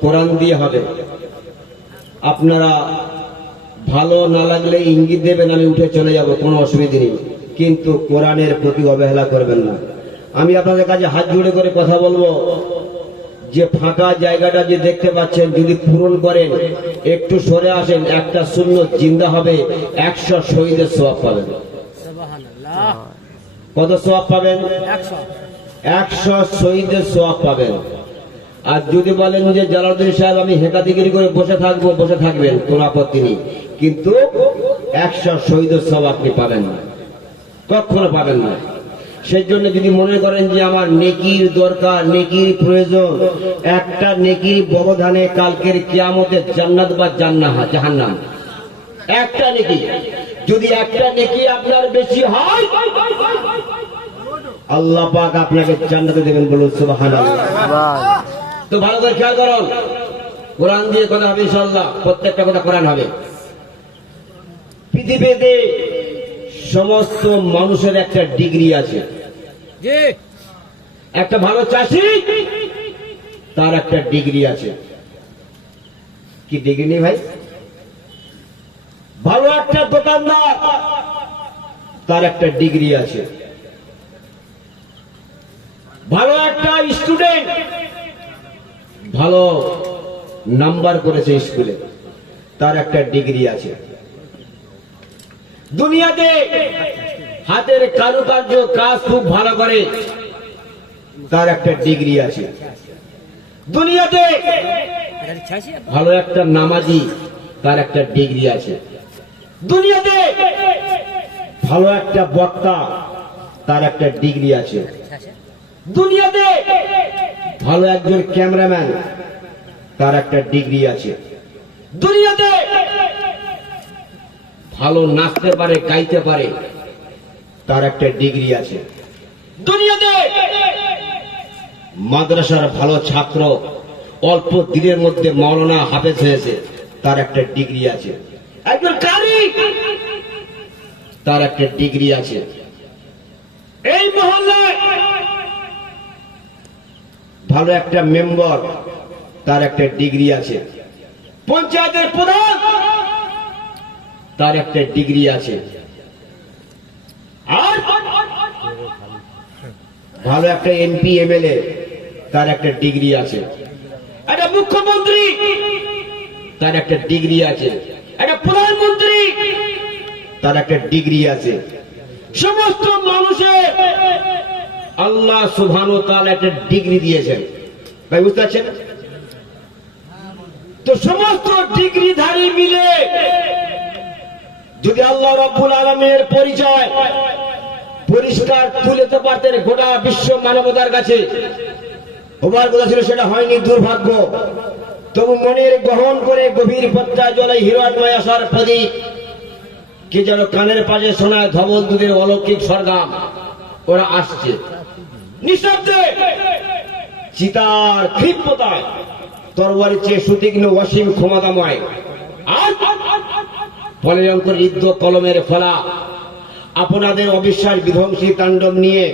কোরআন দিয়ে হবে। আপনারা ভালো না লাগলে ইঙ্গিত দেবেন আমি উঠে চলে যাব কোনো অসুবিধে নেই। কিন্তু কোরআনের প্রতি অবহেলা করবেন না। আমি আপনাদের কাছে হাত জুড়ে করে কথা বলব যে ফাঁকা জায়গাটা যে দেখতে পাচ্ছেন যদি পূরণ করেন একটু সরে আসেন একটা শূন্য জিন্দা হবে একশো শহীদের সোয়াব পাবেন। কত সোয়াব পাবেন? একশো। শহীদের সোয়াব পাবেন। আর যদি বলেন যে জালাউদ্দিন সাহেব, আমি হেকাদিগিরি করে বসে থাকব, বসে থাকবেন, কোন আপত্তি নেই। কিন্তু একশো শহীদের সব আপনি পাবেন না। কখনো পাবেন না। সেই জন্য যদি মনে করেন যে আমার নেকির দরকার, নেকির প্রয়োজন, একটা নেকির ব্যবধানে কালকের কিয়ামতে জান্নাত বা জান্নাহা, জাহান্নাম। একটা নেকি। যদি একটা নেকি আপনার বেশি হয়, আল্লাহ পাক আপনাকে জান্নাতে দেবেন বলুন সুবহানাল্লাহ। তো ভালো করে খেয়াল করুন কোরআন দিয়ে কথা হবে ইনশাল্লাহ প্রত্যেকটা কথা কোরআন হবে। পৃথিবীতে সমস্ত মানুষের একটা ডিগ্রি আছে। একটা ভালো চাষি তার একটা ডিগ্রি আছে। কি ডিগ্রি নেই ভাই? ভালো একটা দোকানদার তার একটা ডিগ্রি আছে। ভালো একটা স্টুডেন্ট ভালো নাম্বার করেছে স্কুলে। তার একটা ডিগ্রি আছে। দুনিয়াতে হাতের কারুকার্য কাজ খুব ভালো করে। তার একটা ডিগ্রি আছে। দুনিয়াতে ভালো একটা নামাজি, তার একটা ডিগ্রি আছে। দুনিয়াতে ভালো একটা বক্তা, তার একটা ডিগ্রি আছে। দুনিয়াতে ভালো একজন ক্যামেরাম্যান, তার একটা ডিগ্রি আছে। দুনিয়াতে ভালো নাচতে পারে, গাইতে পারে, তার একটা ডিগ্রি আছে। দুনিয়াতে মাদ্রাসার ভালো ছাত্র অল্প দিনের মধ্যে মৌলানা হাফেজ হয়েছে, তার একটা ডিগ্রি আছে। একজন কারি তার একটা ডিগ্রি আছে এই মহল্লায় ভালো একটা মেম্বার, তার একটা ডিগ্রি আছে। পঞ্চায়েতের প্রধান, তার একটা ডিগ্রি আছে। আর ভালো একটা এমপি, এমএলএ, তার একটা ডিগ্রি আছে। একটা মুখ্যমন্ত্রী, তার একটা ডিগ্রি আছে। একটা প্রধানমন্ত্রী, তার একটা ডিগ্রি আছে। সমস্ত মানুষের আল্লাহ সুবহান তাআলা একটা ডিগ্রি দিয়েছেন। ভাই, বুঝতে পারছেন? তো সমস্ত ডিগ্রিধারী মিলে যদি আল্লাহ রব্বুল আলমের পরিচয় পরিষ্কার তুলেতে পারতেন গোটা বিশ্ব মানবতার কাছে ওবার কথা ছিল সেটা হয়নি, দুর্ভাগ্য। তবু মনের গ্রহণ করে গভীর পত্তা জলে হিরণময় আসার প্রদীপ, কে যেন কানের পাশে শোনায় ধবল দুধের অলৌকিক সরগাম, ওরা আসছে। নিঃশব্দে। চিতার ক্ষিপ্রতায় তরবারি চেয়ে সুতীক্ষ্ণ অসীম ক্ষমতাময়। আর ফলেঙ্কর ঋদ্ধ কলমের ফলা। আপনাদের অবিশ্বাস বিধ্বংসী তাণ্ডব নিয়ে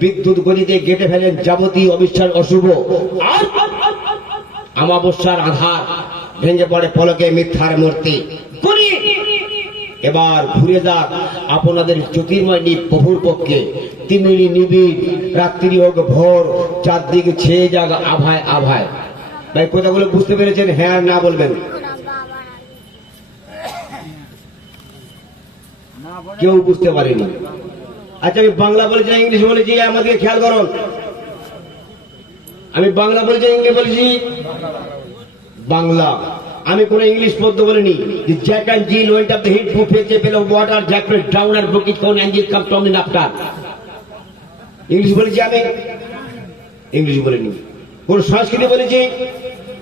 বিদ্যুৎ গতিতে গেটে ফেলেন যাবতীয় অবিশ্বাস অশুভ। আর আমাবস্যার আধার ভেঙে পড়ে পলকে মিথ্যার মূর্তি। এবার ঘুরে যাক আপনাদের জ্যোতির্ময় নি প্রভুর পক্ষে। তিনি নিবিড়, রাত্রি হোক ভোর, চারদিকে ছেয়ে যাক আভায় আভায়। ভাই, কথাগুলো বুঝতে পেরেছেন? হ্যাঁ না বলবেন। কেউ বুঝতে পারেনি। আচ্ছা আমি বাংলা বলেছি না, ইংলিশ বলেছি? আমাদেরকে খেয়াল করুন। আমি বাংলা বলেছি ইংলিশ বলেছি? বাংলা। আমি কোন ইংলিশ পদ্য বলিনি। Jack and Jill went of the hit proof fetch pail water Jack down R it কোন and Jill came Tom in after English বলেছি আমি? ইংলিশ বলিনি। কোন সংস্কৃতি বলেছি?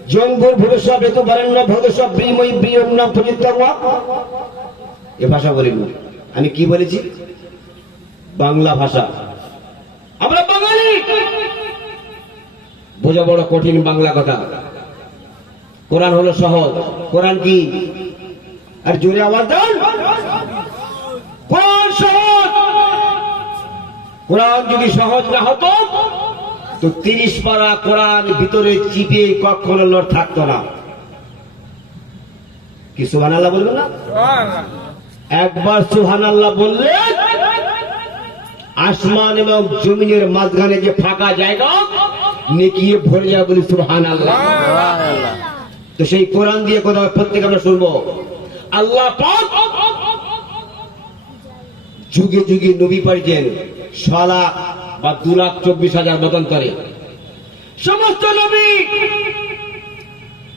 জঙ্গুর ভবিষ্যৎ ঋতু বরেণ্য ভবিষ্যৎ, বিময়ী বিয়ম প্রচিত্তম এ ভাষা বলিনি। আমি কি বলেছি? বাংলা ভাষা। আমরা বাঙালি! বোঝা বড় কঠিন বাংলা কথা। কোরআন হলো সহজ। কোরআন কি? আর জোরে আওয়াজ দেন কোরআন সহজ। কোরআন যদি সহজ না হতো, তো তিরিশ পারা কোরআন ভিতরে চিপে কখনো লোট থাকতো না। কি সুহান আল্লাহ বলবেন না? একবার সুহান আল্লাহ বললে, আসমান এবং জমিনের মাঝখানে যে ফাঁকা জায়গা, নেকিয়ে ভরে যাবে বলি সুহান আল্লাহ তো সেই কোরআন দিয়ে কথা প্রত্যেক আমরা শুনব। আল্লাহ যুগে যুগে নবী পাইছেন ছ লাখ বা দু লাখ চব্বিশ হাজার মতান্তরে সমস্ত নবী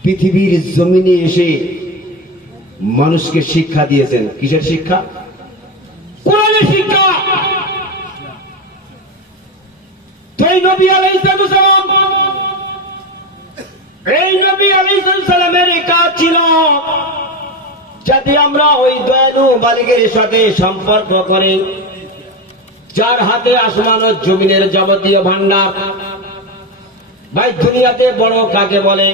পৃথিবীর জমিনে এসে মানুষকে শিক্ষা দিয়েছেন। কিসের শিক্ষা? কোরআনের শিক্ষা। নবী আলাইসালাম এই নবী আলাইসালামের কাজ ছিল। যাতে আমরা ওই দয়ালু বালিকের সাথে সম্পর্ক করে, যার হাতে আসমান ও জমিনের যাবতীয় ভান্ডার ভাই, দুনিয়াতে বড় কাকে বলে?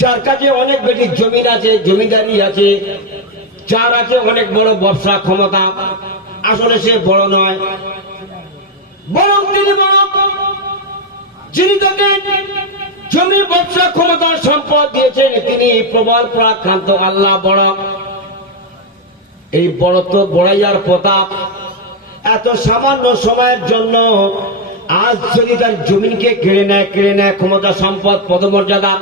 যার কাছে অনেক বেশি জমিন আছে, জমিদারি আছে, যার আছে অনেক বড় ব্যবসা ক্ষমতা, আসলে সে বড় নয়। বরং তিনি বড় যিনি তাকে জমি ব্যবসা ক্ষমতা সম্পদ দিয়েছেন, তিনি প্রবল পরাক্রান্ত, আল্লাহ বড়। এই বড়ত্ব বড়াইয়ার প্রতাপ। এত সামান্য সময়ের জন্য আজ যদি তার জমিনকে কেড়ে নেয় কেড়ে নেয় ক্ষমতা সম্পদ, পদমর্যাদা,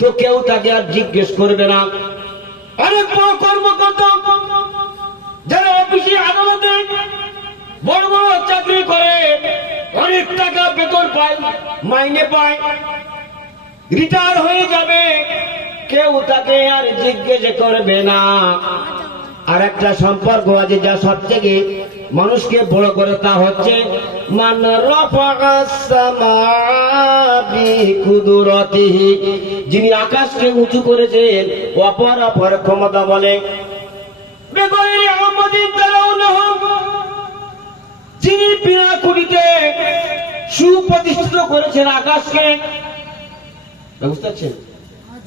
তো কেউ তাকে আর জিজ্ঞেস করবে না। অনেক বড় কর্মকর্তা যারা অফিসে আদালতে বড় বড় চাকরি করে অনেক টাকা বেতন পায় মাইনে পায় রিটায়ার হয়ে যাবে। কেউ তাকে আর জিজ্ঞেস করবে না। আর একটা সম্পর্ক আছে যা সব থেকে মানুষকে বড় করে, তা হচ্ছে যিনি আকাশকে উঁচু করেছেন, অপর অপর ক্ষমতা বলে। যিনি বিনা কুড়িতে সুপ্রতিষ্ঠিত করেছেন আকাশকে। বুঝতে পারছেন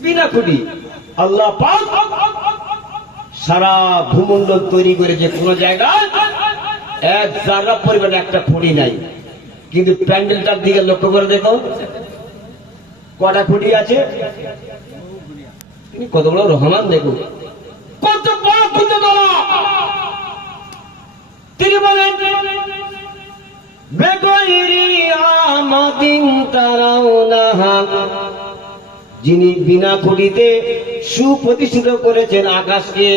বিনা কুড়ি আল্লাহ সারা ভূমণ্ডল তৈরি করেছে কোন জায়গায়। এক জায়গা একটা খুঁড়ি নাই। কিন্তু প্যান্ডেলটার দিকে লক্ষ্য করে দেখো। কটা খুঁটি আছে? কত বড় রহমান দেখো। কত বড় খুঁজে তিনি বলেন যিনি বিনা খুঁটিতে সুপ্রতিষ্ঠিত করেছেন আকাশকে,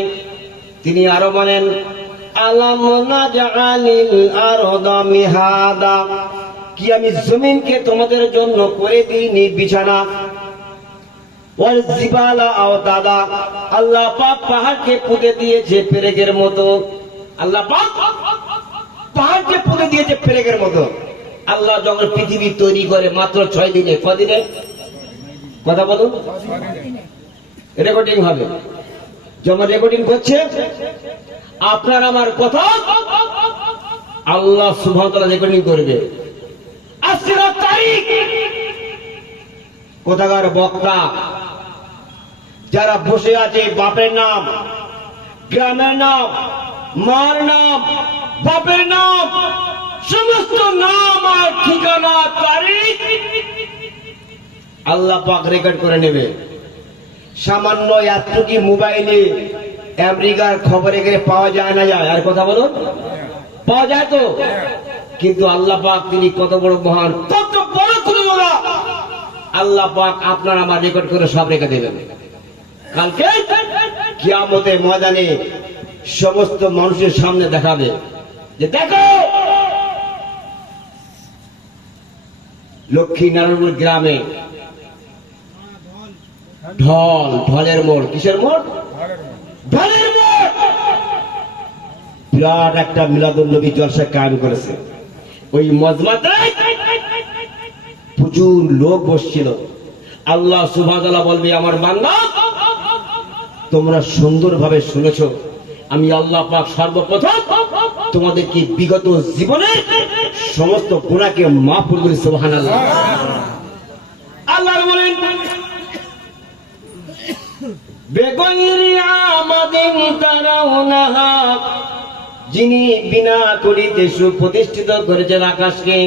তিনি আরও বলেন, আলাম মিহাদা। কি আমি জমিনকে তোমাদের জন্য করে দিইনি বিছানা? দাদা আল্লাহ পাক পাহাড়কে পুঁতে দিয়েছে পেরেকের মতো। আল্লাহ পাক পাহাড়কে পুঁতে দিয়েছে পেরেকের মতো। আল্লাহ যখন পৃথিবী তৈরি করে মাত্র ছয় দিনে কদিনে কথা বলুন। রেকর্ডিং হবে। যখন রেকর্ডিং করছে, আপনার আমার কথা আল্লাহ সুভাতলা রেকর্ডিং করবে। কোথাকার বক্তা? যারা বসে আছে, বাপের নাম, গ্রামের নাম, মার নাম, বাপের নাম, সমস্ত নাম ঠিকানা তারিখ আল্লাহ পাক রেকর্ড করে নেবে। সামান্য এতটুকি মোবাইলে আমেরিকার খবর এখানে পাওয়া যায় না যায়? আর কথা বলুন পাওয়া যায় তো? কিন্তু আল্লাহ পাক তিনি কত বড় মহান, কত বড় খুদা আল্লাহ পাক আপনার আমার রেকর্ড করে সব রেখে দেবেন। কালকে কিয়ামতে ময়দানে সমস্ত মানুষের সামনে দেখাবে। যে দেখো লক্ষ্মী নারায়ণপুর গ্রামে। ঢল, ঢলের মোড়। কিসের মোড়? বিরাট একটা মিলাদুল নবী জলসা কায়েম করেছে। ওই মজমাতে প্রচুর লোক বসছিল। আল্লাহ সুবহানাল্লাহ বলবে, আমার বান্দা, তোমরা সুন্দরভাবে শুনেছ। আমি আল্লাহ পাক সর্বপ্রথম তোমাদেরকে বিগত জীবনে সমস্ত গুণাকে মাফ করে বলি সুবহানাল্লাহ। আল্লাহ বলেন যিনি বিনা করিতে সুপ্রতিষ্ঠিত করেছেন আকাশকে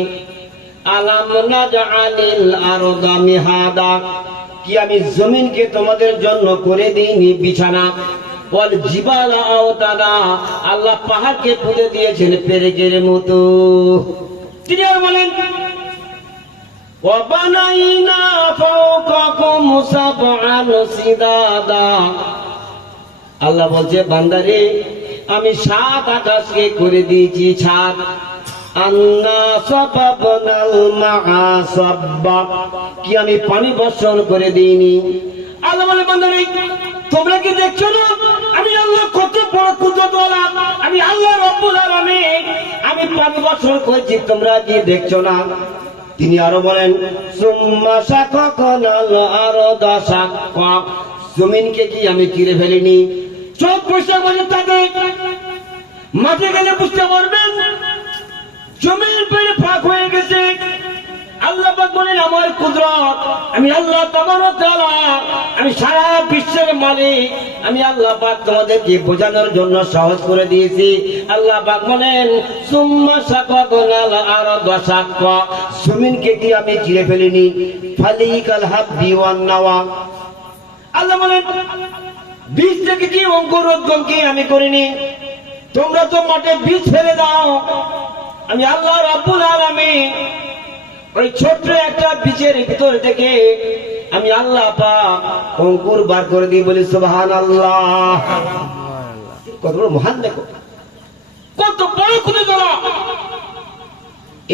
কি আমি জমিনকে তোমাদের জন্য করে দিইনি বিছানা। বল জিবাল আওতাদা আল্লাহ পাহাড়কে পুঁতে দিয়েছেন পেরেকের মতো তিনি আর বলেন وبنينا فوقكم سبعا سدادا আল্লাহ বলছে বান্দারে আমি সাত আকাশকে করে দিয়েছি ছাদ আন্না সাবাবনাল মাআ সাব্বা কি আমি পানি বর্ষণ করে দিইনি আল্লাহ বলে বান্দারে তোমরা কি দেখছ না? আমি আল্লাহ কত বড় কুদরতওয়ালা আমি আল্লাহ রব্বুল আলামিন। আমি পাঁচ বছর করেছি, তোমরা কি দেখছ না? তিনি আরও বলেন, সুম্মা শাকাকানাল আরদা শাক্কা। জমিনকে কি আমি কিরে ফেলিনি? চোখ বসে বলে তাদের। মাঠে গেলে বুঝতে পারবেন। জমিন পেরে ফাঁক হয়ে গেছে। আল্লাহ বলেন, আমার কুদরত, আমি আল্লাহ তোমার আমি সারা বিশ্বের মালিক। আমি আল্লাহ পাক তোমাদেরকে বোঝানোর জন্য সহজ করে দিয়েছি। আল্লাহ পাক বলেন, সুম্মা শাকাকানাল আরদা শাক্কা জমিনকে কি আমি চিরে ফেলিনি? ফালিকাল হাব্বি ওয়ান নাওয়া। আল্লাহ বলেন, বীজ থেকে কি অঙ্কুরোদ্গম কি আমি করিনি? তোমরা তো মাঠে বীজ ফেলে দাও। আমি আল্লাহ রাব্বুল আলামিন ওই ছোট্ট একটা বীজের ভিতর থেকে আমি আল্লাহ অঙ্কুর বার করে দিই, বলি সুবহান আল্লাহ কত বড় মহান দেখো। কত বড় খুঁজে তোলা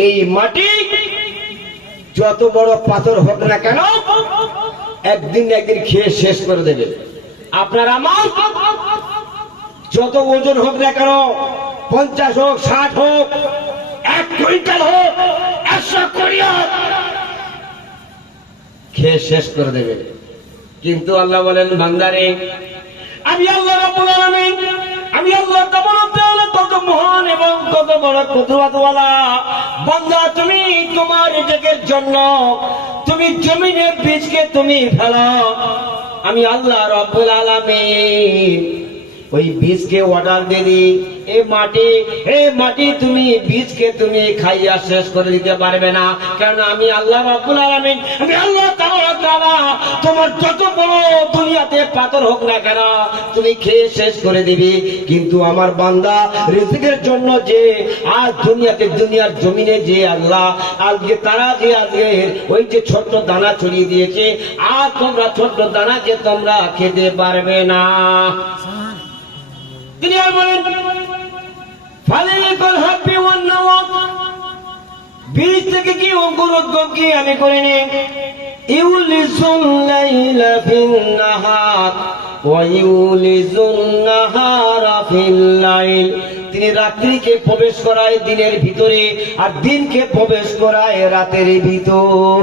এই মাটি যত বড় পাথর হোক না কেন, একদিন একদিন খেয়ে শেষ করে দেবে। আপনার আমার যত ওজন হোক না কেন, পঞ্চাশ হোক, ষাট হোক, এক কুইন্টাল হোক খেয়ে শেষ করে দেবে। কিন্তু আল্লাহ বলেন, বান্দারে, আমি আল্লাহ আমি আল্লাহ কত মহান এবং কত বড় কুদরতওয়ালা। বান্দা, তুমি তোমার রিজিকের জন্য, তুমি জমিনের বীজকে তুমি ফেলো আমি আল্লাহ রাব্বুল আলামিন ওই বীজকে অর্ডার দিলি এ মাটি এ মাটি তুমি বীজকে তুমি খাইয়া শেষ করে দিতে পারবে না। কারণ আমি আল্লাহ রাব্বুল আলামিন, আমি আল্লাহ তাআলা তোমার যত বড় দুনিয়াতে পাথর হোক না কেন, তুমি খেয়ে শেষ করে দিবি। কিন্তু আমার বান্দা, রিজিকের জন্য যে আজ দুনিয়াতে দুনিয়ার জমিনে যে আল্লাহ, আজকে তারা যে আজকে ওই যে ছোট্ট দানা ছড়িয়ে দিয়েছে আর তোমরা ছোট্ট দানা যে তোমরা খেতে পারবে না। তিনি আর বলেন ফালিকুল হাব্বি ওয়ান বীজ থেকে কি অঙ্কুরোদ্গম কি আমি করিনি। ইউলিসুল লাইলা ফিন নাহার ওয়া ইউলিসুন নাহারা ফিল লাইল। তিনি রাত্রিকে প্রবেশ করায় দিনের ভিতরে আর দিনকে প্রবেশ করায় রাতের ভিতর।